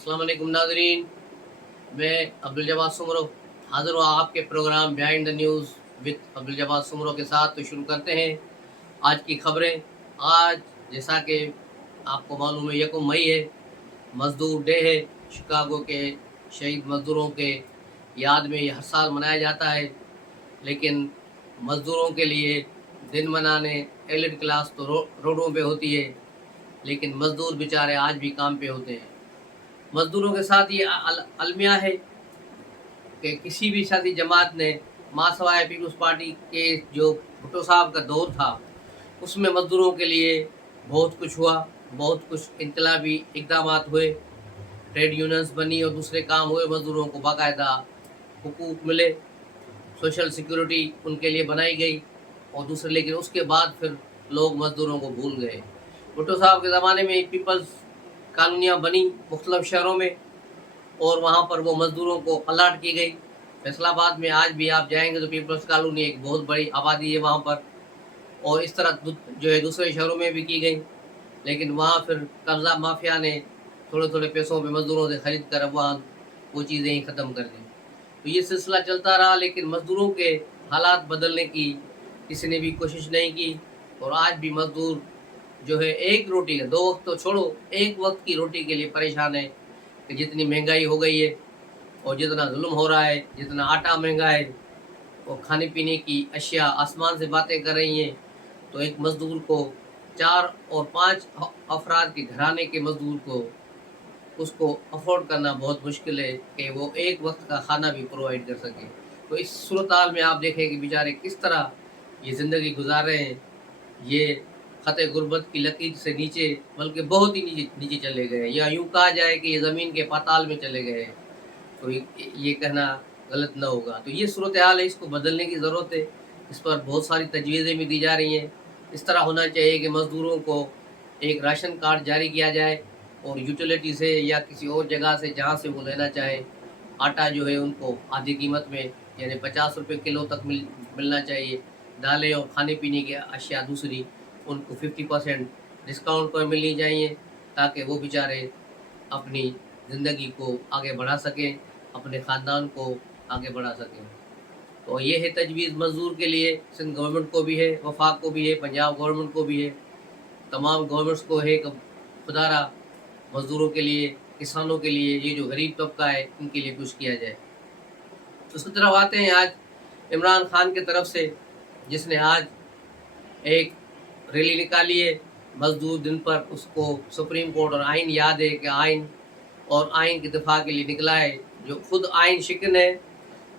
अस्सलाम वालेकुम नाज़रीन, मैं अब्दुल जवाद सुमरो हाज़िर हूँ आपके programme behind the news with Abdul Jawad Soomro के साथ। तो शुरू करते हैं आज की खबरें। आज जैसा कि आपको मालूम है 1 मई है, मज़दूर डे है। शिकागो के शहीद मज़दूरों के याद में ये हर साल मनाया जाता है, लेकिन मज़दूरों के लिए दिन मनाने एलिट क्लास तो रोडों पे होती है, लेकिन मज़दूर बेचारे आज भी काम पे होते हैं। मज़दूरों के साथ ये अलमिया है कि किसी भी सियासी जमात ने मासवाए पीपल्स पार्टी के जो भुट्टो साहब का दौर था, उसमें मज़दूरों के लिए बहुत कुछ हुआ, बहुत कुछ इनकलाबी इक़दामात हुए, ट्रेड यूनियंस बनी और दूसरे काम हुए, मज़दूरों को बाकायदा हुकूक मिले, सोशल सिक्योरिटी उनके लिए बनाई गई और दूसरे। लेकिन उसके बाद फिर लोग मज़दूरों को भूल गए। भुट्टो साहब के ज़माने में पीपल्स कॉलोनियाँ बनी मुख्तलिफ शहरों में और वहाँ पर वो मज़दूरों को अलाट की गई। फैसलाबाद में आज भी आप जाएंगे तो पीपल्स कॉलोनी एक बहुत बड़ी आबादी है वहाँ पर, और इस तरह जो है दूसरे शहरों में भी की गई। लेकिन वहाँ फिर कब्ज़ा माफिया ने थोड़े थोड़े पैसों पे मज़दूरों से ख़रीद कर वहाँ वो चीज़ें ही ख़त्म कर दी। तो ये सिलसिला चलता रहा, लेकिन मज़दूरों के हालात बदलने की किसी ने भी कोशिश नहीं की। और आज भी मज़दूर जो है एक रोटी का, 2 वक्त तो छोड़ो, एक वक्त की रोटी के लिए परेशान है कि जितनी महंगाई हो गई है और जितना जुल्म हो रहा है, जितना आटा महंगा है और खाने पीने की अशिया आसमान से बातें कर रही हैं। तो एक मज़दूर को 4 और 5 अफराद के घराने के मज़दूर को उसको अफोर्ड करना बहुत मुश्किल है कि वो एक वक्त का खाना भी प्रोवाइड कर सके। तो इस सूरत हाल में आप देखें कि बेचारे किस तरह ये ज़िंदगी गुजार रहे हैं। ये ख़त गुर्बत की लकीर से नीचे, बल्कि बहुत ही नीचे नीचे चले गए, या यूँ कहा जाए कि ये ज़मीन के पाताल में चले गए। तो ये कहना गलत ना होगा। तो ये सूरत हाल है, इसको बदलने की ज़रूरत है। इस पर बहुत सारी तजवीज़ें भी दी जा रही हैं। इस तरह होना चाहिए कि मज़दूरों को एक राशन कार्ड जारी किया जाए और यूटिलिटी से या किसी और जगह से जहाँ से वो लेना चाहें, आटा जो है उनको आधी कीमत में यानी 50 रुपये किलो तक मिलना चाहिए। दालें और खाने पीने की अशिया दूसरी उनको 50% डिस्काउंट पर मिलनी चाहिए, ताकि वो बेचारे अपनी ज़िंदगी को आगे बढ़ा सकें, अपने ख़ानदान को आगे बढ़ा सकें। तो ये है तजवीज़ मज़दूर के लिए। सिंध गवर्नमेंट को भी है, वफाक को भी है, पंजाब गवर्नमेंट को भी है, तमाम गवर्नमेंट्स को है कि खुदारा मज़दूरों के लिए, किसानों के लिए, ये जो गरीब तबका है, इनके लिए कुछ किया जाए। उसकी तरफ आते हैं आज इमरान खान की तरफ से, जिसने आज एक रैली निकाली है मज़दूर दिन पर। उसको सुप्रीम कोर्ट और आइन याद है कि आइन और आइन के दिफा के लिए निकला है, जो खुद आइन शिकन है,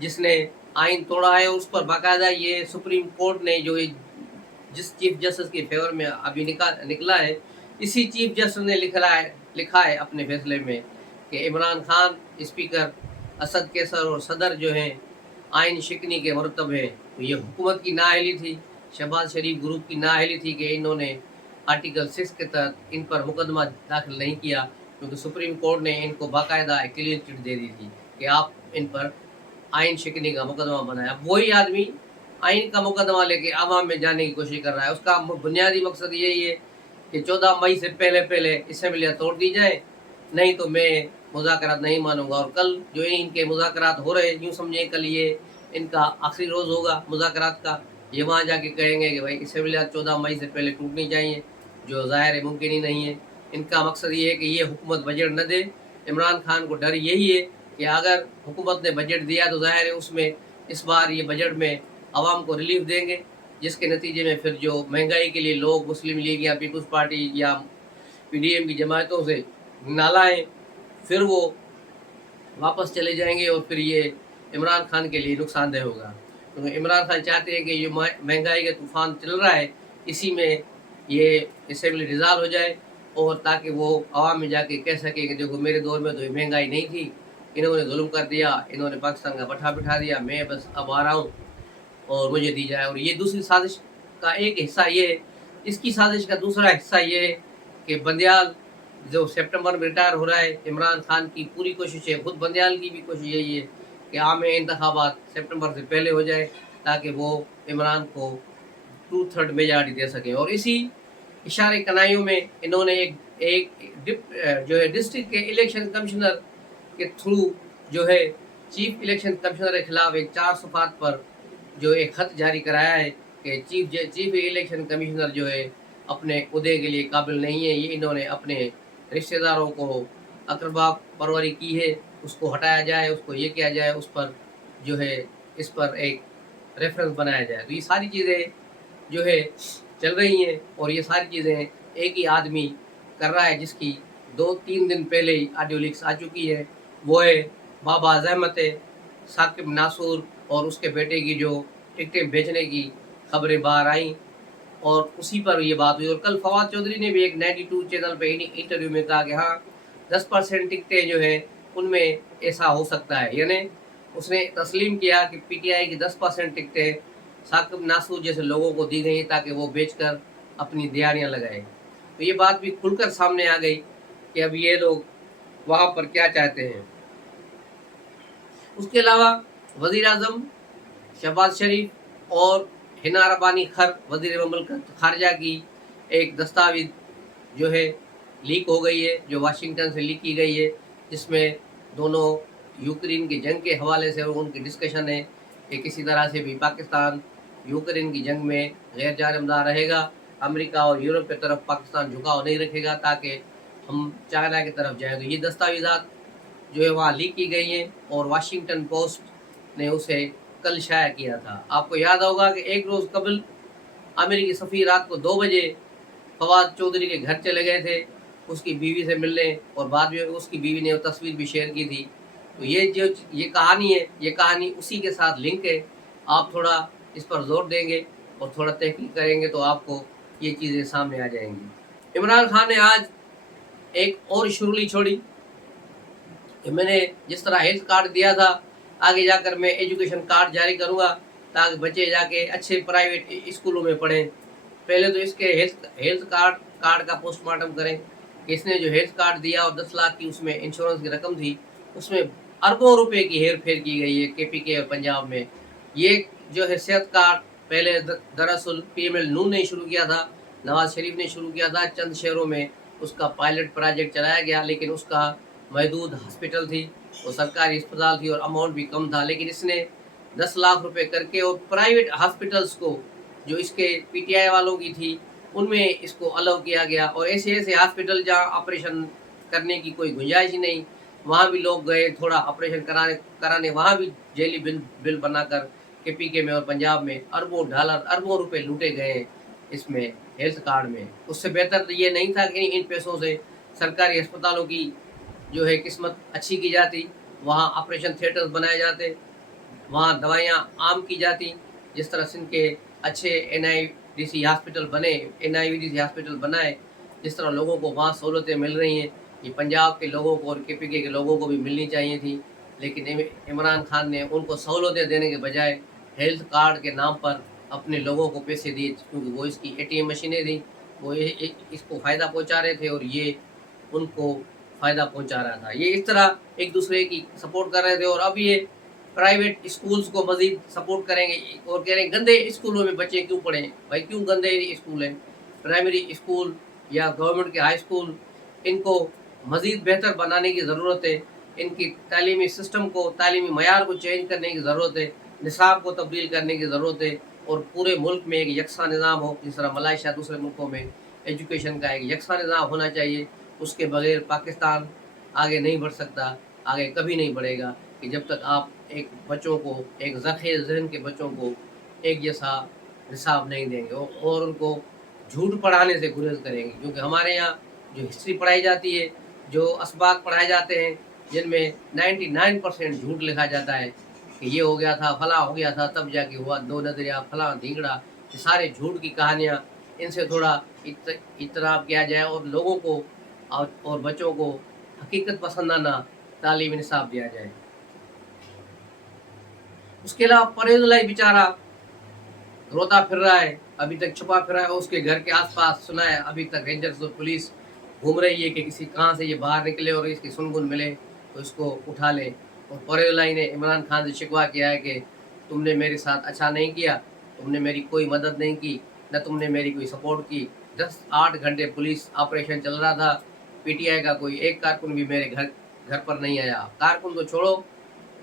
जिसने आइन तोड़ा है। उस पर बाकायदा ये सुप्रीम कोर्ट ने जो जिस चीफ जस्टिस के फेवर में अभी निकला है, इसी चीफ जस्टिस ने लिखा है अपने फैसले में कि इमरान खान, स्पीकर असद कैसर और सदर जो हैं आइन शिकनी के मरतब हैं। तो ये हुकूमत की नाअहली थी, शहबाज शरीफ ग्रुप की नाअहली थी कि इन्होंने आर्टिकल 6 के तहत इन पर मुकदमा दाखिल नहीं किया, क्योंकि सुप्रीम कोर्ट ने इनको बाकायदा एक क्लीन चिट दे दी थी कि आप इन पर आइन शिकनी का मुकदमा बनाया। वही आदमी आइन का मुकदमा लेके आवाम में जाने की कोशिश कर रहा है। उसका बुनियादी मकसद यही है कि 14 मई से पहले पहले असम्बलियाँ तोड़ दी जाए, नहीं तो मैं मुज़ाकरात नहीं मानूंगा। और कल जो इनके मुज़ाकरात हो रहे, यूँ समझें कल ये इनका आखिरी रोज़ होगा मुज़ाकरात का। ये वहाँ जाके कहेंगे कि भाई असम्बलियाँ 14 मई से पहले टूटनी चाहिए, जो ज़ाहिर है मुमकिन ही नहीं है। इनका मकसद ये है कि ये हुकूमत बजट न दे। इमरान खान को डर यही है कि अगर हुकूमत ने बजट दिया तो ज़ाहिर है उसमें इस बार ये बजट में आवाम को रिलीफ देंगे, जिसके नतीजे में फिर जो महंगाई के लिए लोग मुस्लिम लीग या पीपल्स पार्टी या पीडीएम की जमातों से नालाएँ, फिर वो वापस चले जाएंगे और फिर ये इमरान खान के लिए नुकसानदेह होगा। तो इमरान खान चाहते हैं कि ये महंगाई का तूफ़ान चल रहा है, इसी में ये असेंबली डिज़ाल्व हो जाए, और ताकि वो आवाम में जाके कह सके कि देखो मेरे दौर में तो ये महंगाई नहीं थी, इन्होंने जुल्म कर दिया, इन्होंने पाकिस्तान का पट्टा बिठा दिया, मैं बस अब आ रहा हूँ और मुझे दी जाए। और ये दूसरी साजिश का एक हिस्सा ये है। इसकी साजिश का दूसरा हिस्सा ये है कि बंदियाल जो सितंबर में रिटायर हो रहा है, इमरान खान की पूरी कोशिश है, खुद बंदियाल की भी कोशिश यही है कि आम इंतखाबात सितंबर से पहले हो जाए, ताकि वो इमरान को 2/3 मेजॉरिटी दे सकें। और इसी इशारे कनाइयों में इन्होंने एक जो है डिस्ट्रिक्ट के इलेक्शन कमिश्नर के थ्रू जो है चीफ इलेक्शन कमिश्नर के खिलाफ एक 4 सफ़ात पर जो एक खत जारी कराया है कि चीफ इलेक्शन कमिश्नर जो है अपने उहदे के लिए काबिल नहीं है, ये इन्होंने अपने रिश्तेदारों को अकरबा परवरी की है, उसको हटाया जाए, उसको ये किया जाए, उस पर जो है इस पर एक रेफरेंस बनाया जाए। तो ये सारी चीज़ें जो है चल रही हैं और ये सारी चीज़ें एक ही आदमी कर रहा है, जिसकी 2-3 दिन पहले ही ऑडियो लीक्स आ चुकी है। वो है बाबा ज़हमत साकिब नासूर और उसके बेटे की जो टिकटें बेचने की खबरें बाहर आईं और उसी पर ये बात हुई। और कल फवाद चौधरी ने भी एक 92 चैनल पे इंटरव्यू में कहा कि हाँ 10% टिकटें जो है उनमें ऐसा हो सकता है, यानी उसने तस्लीम किया कि पीटीआई की 10% टिकटें साकिब नासूर जैसे लोगों को दी गई ताकि वो बेचकर अपनी दिहाड़ियाँ लगाए। तो ये बात भी खुलकर सामने आ गई कि अब ये लोग वहाँ पर क्या चाहते हैं। उसके अलावा वज़ीर आज़म शहबाज शरीफ और हिना रब्बानी खर वज़ीर ममलकत खारजा की एक दस्तावेज जो है लीक हो गई है, जो वाशिंगटन से लीक की गई है, जिसमें दोनों यूक्रेन की जंग के हवाले से उनकी डिस्कशन है कि किसी तरह से भी पाकिस्तान यूक्रेन की जंग में गैर जानबदार रहेगा, अमेरिका और यूरोप की तरफ पाकिस्तान झुकाव नहीं रखेगा ताकि हम चाइना की तरफ जाएँ। तो ये दस्तावेज़ात जो है वहाँ लीक की गई हैं और वाशिंगटन पोस्ट ने उसे कल शाया किया था। आपको याद होगा कि एक रोज़ कबल अमेरिकी सफ़ीर रात को 2 बजे फवाद चौधरी के घर चले गए थे उसकी बीवी से मिलने, और बाद में उसकी बीवी ने वो तस्वीर भी शेयर की थी। तो ये कहानी है, ये कहानी उसी के साथ लिंक है। आप थोड़ा इस पर ज़ोर देंगे और थोड़ा तहकीक करेंगे तो आपको ये चीज़ें सामने आ जाएंगी। इमरान खान ने आज एक और शुरुली छोड़ी कि मैंने जिस तरह हेल्थ कार्ड दिया था, आगे जाकर मैं एजुकेशन कार्ड जारी करूँगा ताकि बच्चे जाके अच्छे प्राइवेट स्कूलों में पढ़ें। पहले तो इसके हेल्थ कार्ड का पोस्टमार्टम करें कि इसने जो हेल्थ कार्ड दिया और 10 लाख की उसमें इंश्योरेंस की रकम थी, उसमें अरबों रुपए की हेर फेर की गई है केपीके और पंजाब में। ये जो है सेहत कार्ड पहले दरअसल पीएमएल नून ने शुरू किया था, नवाज शरीफ ने शुरू किया था, चंद शहरों में उसका पायलट प्रोजेक्ट चलाया गया, लेकिन उसका महदूद हॉस्पिटल थी, वो सरकारी अस्पताल थी और अमाउंट भी कम था। लेकिन इसने 10 लाख रुपए करके और प्राइवेट हॉस्पिटल्स को जो इसके पीटीआई वालों की थी उनमें इसको अलाउ किया गया, और ऐसे ऐसे हॉस्पिटल जहाँ ऑपरेशन करने की कोई गुंजाइश ही नहीं, वहाँ भी लोग गए थोड़ा ऑपरेशन कराने वहाँ भी जेली बिल बनाकर केपीके में और पंजाब में अरबों डॉलर अरबों रुपए लूटे गए इसमें हेल्थ कार्ड में। उससे बेहतर तो ये नहीं था कि इन पैसों से सरकारी अस्पतालों की जो है किस्मत अच्छी की जाती, वहाँ ऑपरेशन थिएटर्स बनाए जाते, वहाँ दवाइयाँ आम की जाती, जिस तरह सिंध के अच्छे एनआईवीडीसी हॉस्पिटल बने, एनआईवीडीसी हॉस्पिटल बनाए, जिस तरह लोगों को वहाँ सहूलतें मिल रही हैं, ये पंजाब के लोगों को और केपीके के लोगों को भी मिलनी चाहिए थी। लेकिन इमरान खान ने उनको सहूलतें देने के बजाय हेल्थ कार्ड के नाम पर अपने लोगों को पैसे दिए, क्योंकि वो इसकी एटीएम मशीनें थी, वो इसको फ़ायदा पहुँचा रहे थे और ये उनको फ़ायदा पहुँचा रहा था। ये इस तरह एक दूसरे की सपोर्ट कर रहे थे, और अब ये प्राइवेट स्कूल्स को मज़ीद सपोर्ट करेंगे और कह रहे हैं गंदे स्कूलों में बच्चे क्यों पढ़ें। भाई क्यों गंदे स्कूल हैं? प्राइमरी स्कूल या गवर्नमेंट के हाई स्कूल, इनको मज़ीद बेहतर बनाने की ज़रूरत है, इनकी तालीमी सिस्टम को, तालीमी मयार को चेंज करने की ज़रूरत है, निसाब को तब्दील करने की ज़रूरत है, और पूरे मुल्क में एक यकसा निज़ाम हो, जिस तरह मलेशिया दूसरे मुल्कों में एजुकेशन का एक यकसा निज़ाम होना चाहिए। उसके बगैर पाकिस्तान आगे नहीं बढ़ सकता, आगे कभी नहीं बढ़ेगा कि जब तक आप एक बच्चों को, एक ज़ख़ीर ज़हन के बच्चों को एक जैसा निसाब नहीं देंगे और उनको झूठ पढ़ाने से गुरेज करेंगे। क्योंकि हमारे यहाँ जो हिस्ट्री पढ़ाई जाती है, जो असबाक पढ़ाए जाते हैं, जिनमें 99% झूठ लिखा जाता है कि ये हो गया था, फलां हो गया था, तब जाके हुआ, 2 नज़रिया, फलां ढींगड़ा, ये सारे झूठ की कहानियाँ, इनसे थोड़ा इज्तनाब किया जाए और लोगों को और बच्चों को हकीकत पसंदाना तालीमी निसाब दिया जाए। उसके अलावा परवेज़ इलाही बेचारा रोता फिर रहा है, अभी तक छुपा फिर रहा है, उसके घर के आसपास सुना है अभी तक रेंजर्स और पुलिस घूम रही है कि किसी कहाँ से ये बाहर निकले और इसकी सुनगुन मिले तो इसको उठा ले। और परवेज़ इलाही ने इमरान खान से शिकवा किया है कि तुमने मेरे साथ अच्छा नहीं किया, तुमने मेरी कोई मदद नहीं की, न तुमने मेरी कोई सपोर्ट की। 10-8 घंटे पुलिस ऑपरेशन चल रहा था, PTI का कोई एक कारकुन भी मेरे घर पर नहीं आया। कारकुन तो छोड़ो,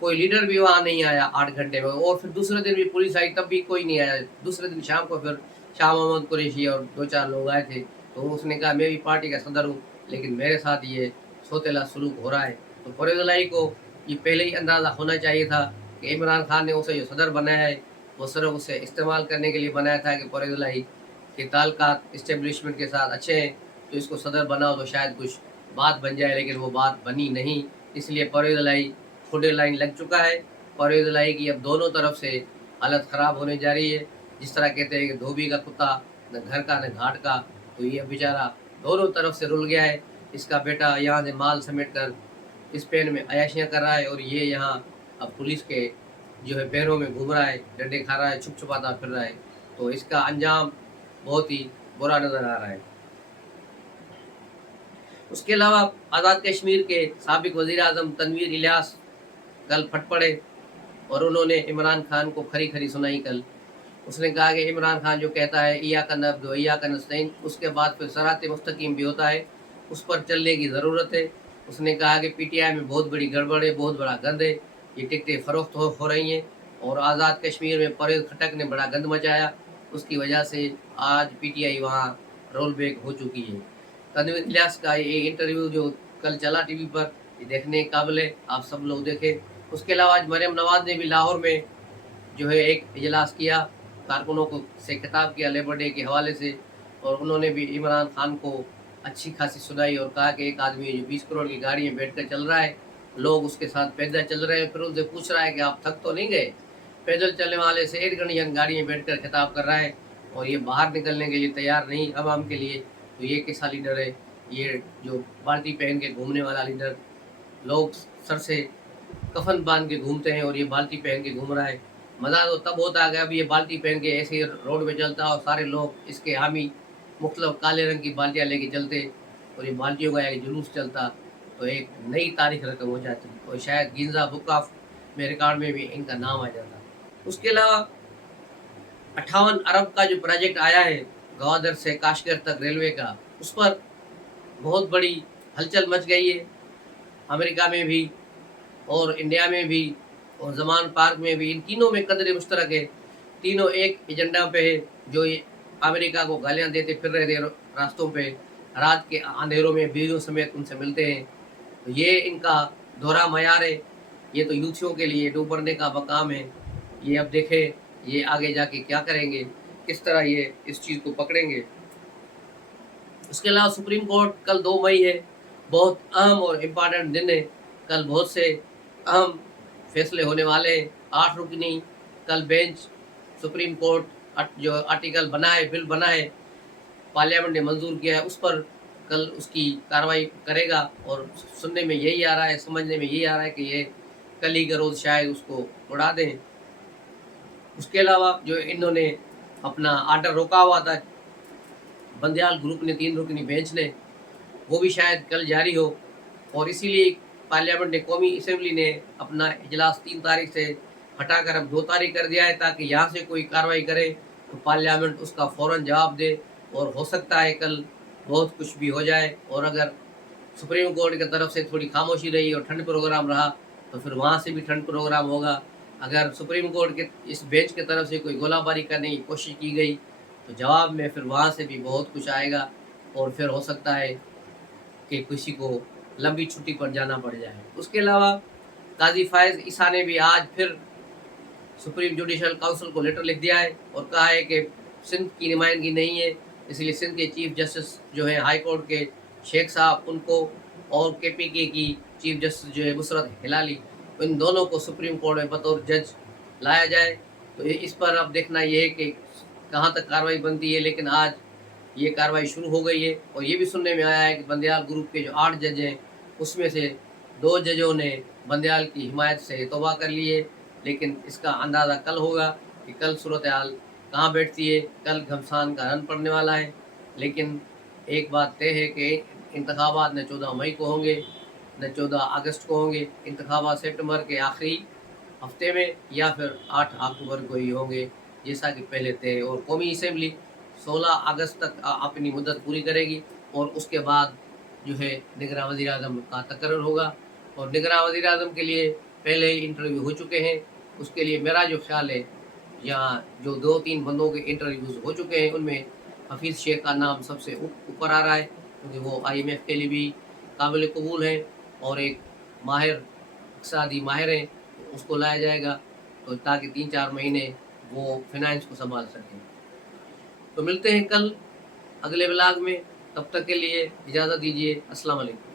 कोई लीडर भी वहाँ नहीं आया 8 घंटे में, और फिर दूसरे दिन भी पुलिस आई तब भी कोई नहीं आया। दूसरे दिन शाम को फिर शाह मोहम्मद कुरैशी और 2-4 लोग आए थे, तो उसने कहा मैं भी पार्टी का सदर हूँ, लेकिन मेरे साथ ये सौतेला सलूक हो रहा है। तो परवेज़ इलाही को ये पहले ही अंदाज़ा होना चाहिए था कि इमरान खान ने उसे जो सदर बनाया है, वो सिर्फ उसे इस्तेमाल करने के लिए बनाया था कि परवेज़ इलाही के ताल्लुकात इस्टेब्लिशमेंट के साथ अच्छे हैं, तो इसको सदर बनाओ तो शायद कुछ बात बन जाए, लेकिन वो बात बनी नहीं। इसलिए परवेज़ इलाही खुदे लाइन लग चुका है। परवेज़ इलाही की अब दोनों तरफ से हालत ख़राब होने जा रही है। जिस तरह कहते हैं कि धोबी का कुत्ता न घर का न घाट का, तो ये बेचारा दोनों तरफ से रुल गया है। इसका बेटा यहाँ से माल समेट कर स्पेन में अय्याशियाँ कर रहा है, और ये यहाँ अब पुलिस के जो है पैरों में घूम रहा है, डंडे खा रहा है, छुप छुपाता फिर रहा है। तो इसका अंजाम बहुत ही बुरा नज़र आ रहा है। उसके अलावा आज़ाद कश्मीर के साबिक वज़ीर आज़म तनवीर इलियास कल फट पड़े, और उन्होंने इमरान खान को खरी खरी सुनाई कल। उसने कहा कि इमरान खान जो कहता है इय्याका नअब्दु व इय्याका नस्तईन, उसके बाद फिर सिरात मुस्तकीम भी होता है, उस पर चलने की ज़रूरत है। उसने कहा कि PTI में बहुत बड़ी गड़बड़ है, बहुत बड़ा गंद है, ये टिकटें फ़रोख्त हो रही हैं, और आज़ाद कश्मीर में परवेज़ खटक ने बड़ा गंद मचाया, उसकी वजह से आज PTI वहाँ रोल बैक हो चुकी है। तनवीर इलियास का ये इंटरव्यू जो कल चला टीवी पर, ये देखने के काबिल है, आप सब लोग देखें। उसके अलावा आज मरियम नवाज़ ने भी लाहौर में जो है एक इजलास किया, कारकुनों को से खिताब किया लेबर डे के हवाले से, और उन्होंने भी इमरान खान को अच्छी खासी सुनाई और कहा कि एक आदमी जो 20 करोड़ की गाड़ी में बैठ कर चल रहा है, लोग उसके साथ पैदल चल रहे हैं, फिर उनसे पूछ रहा है कि आप थक तो नहीं गए? पैदल चलने वाले से 1 घंटे गाड़ी में बैठ कर खिताब कर रहा है, और ये बाहर निकलने के लिए तैयार नहीं आवाम के लिए। तो ये कैसा लीडर है? ये जो बाल्टी पहन के घूमने वाला लीडर, लोग सर से कफन बांध के घूमते हैं और ये बाल्टी पहन के घूम रहा है। मज़ा तो तब होता है कि अब ये बाल्टी पहन के ऐसे ही रोड में चलता और सारे लोग इसके हामी मुख्तलिफ काले रंग की बाल्टियाँ लेके चलते, और ये बाल्टियों का एक जुलूस चलता, तो एक नई तारीख रकम हो जाती, और शायद गिनजा बुक ऑफ में रिकॉर्ड में भी इनका नाम आ जाता। उसके अलावा 58 अरब का जो प्रोजेक्ट आया है गवादर से काशगर तक रेलवे का, उस पर बहुत बड़ी हलचल मच गई है। अमेरिका में भी और इंडिया में भी और ज़मान पार्क में भी, इन तीनों में कदर मुश्तरक है। तीनों एक एजेंडा पे है, जो ये अमेरिका को गालियाँ देते फिर रहे थे रास्तों पे, रात के अंधेरों में बीवियों समेत उनसे मिलते हैं। तो ये इनका दोहरा मयार है। ये तो यूथियों के लिए डूबरने का मकाम है। ये अब देखें ये आगे जाके क्या करेंगे, किस तरह ये इस चीज़ को पकड़ेंगे। उसके अलावा सुप्रीम कोर्ट कल 2 मई है, बहुत अहम और इम्पॉर्टेंट दिन है। कल बहुत से अहम फैसले होने वाले हैं। 8 रुकनी कल बेंच सुप्रीम कोर्ट जो आर्टिकल बना है, बिल बना है, पार्लियामेंट ने मंजूर किया है, उस पर कल उसकी कार्रवाई करेगा, और सुनने में यही आ रहा है, समझने में यही आ रहा है कि ये कल ही के रोज़ शायद उसको उड़ा दें। उसके अलावा जो इन्होंने अपना आर्डर रोका हुआ था बंदयाल ग्रुप ने 3 रुकनी बेंच ने, वो भी शायद कल जारी हो, और इसीलिए पार्लियामेंट ने कौमी असेंबली ने अपना इजलास 3 तारीख से हटाकर अब 2 तारीख कर दिया है, ताकि यहाँ से कोई कार्रवाई करे तो पार्लियामेंट उसका फ़ौरन जवाब दे, और हो सकता है कल बहुत कुछ भी हो जाए। और अगर सुप्रीम कोर्ट की तरफ से थोड़ी खामोशी रही और ठंड प्रोग्राम रहा, तो फिर वहाँ से भी ठंड प्रोग्राम होगा। अगर सुप्रीम कोर्ट के इस बेंच की तरफ से कोई गोलाबारी करने की कोशिश की गई, तो जवाब में फिर वहाँ से भी बहुत कुछ आएगा, और फिर हो सकता है कि किसी को लंबी छुट्टी पर जाना पड़ जाए। उसके अलावा काजी फायज़ ईसा ने भी आज फिर सुप्रीम जुडिशल काउंसिल को लेटर लिख दिया है, और कहा है कि सिंध की नुमाइंदगी नहीं है, इसलिए सिंध के चीफ जस्टिस जो हैं हाई कोर्ट के शेख साहब, उनको और KPK की चीफ जस्टिस जो है नुसरत हिलाली, इन दोनों को सुप्रीम कोर्ट में बतौर जज लाया जाए। तो इस पर अब देखना ये है कि कहाँ तक कार्रवाई बनती है, लेकिन आज ये कार्रवाई शुरू हो गई है। और ये भी सुनने में आया है कि बंदयाल ग्रुप के जो 8 जज हैं, उसमें से 2 जजों ने बंदयाल की हिमायत से तौबा कर ली है, लेकिन इसका अंदाज़ा कल होगा कि कल सूरत हाल कहाँ बैठती है। कल घमसान का रन पड़ने वाला है, लेकिन एक बात तय है कि इंतखाबात न 14 मई को होंगे न 14 अगस्त को होंगे। इंतखाबात सितंबर के आखिरी हफ्ते में या फिर 8 अक्टूबर को ही होंगे, जैसा कि पहले तय। और कौमी असेंबली 16 अगस्त तक अपनी मुद्दत पूरी करेगी, और उसके बाद जो है निगरान वज़ीर आज़म का तकर्रुर होगा, और निगरान वज़ीर आज़म के लिए पहले ही इंटरव्यू हो चुके हैं। उसके लिए मेरा जो ख़्याल है, यहाँ जो 2-3 बंदों के इंटरव्यूज़ हो चुके हैं, उनमें हफ़ीज़ शेख का नाम सबसे ऊपर आ रहा है, क्योंकि वो IMF के लिए भी काबिल कबूल हैं और एक माहिर इक़्तिसादी माहिर हैं, तो उसको लाया जाएगा, तो ताकि 3-4 महीने वो फ़ाइनेंस को सँभाल सकें। तो मिलते हैं कल अगले व्लॉग में, तब तक के लिए इजाज़त दीजिए। अस्सलाम वालेकुम।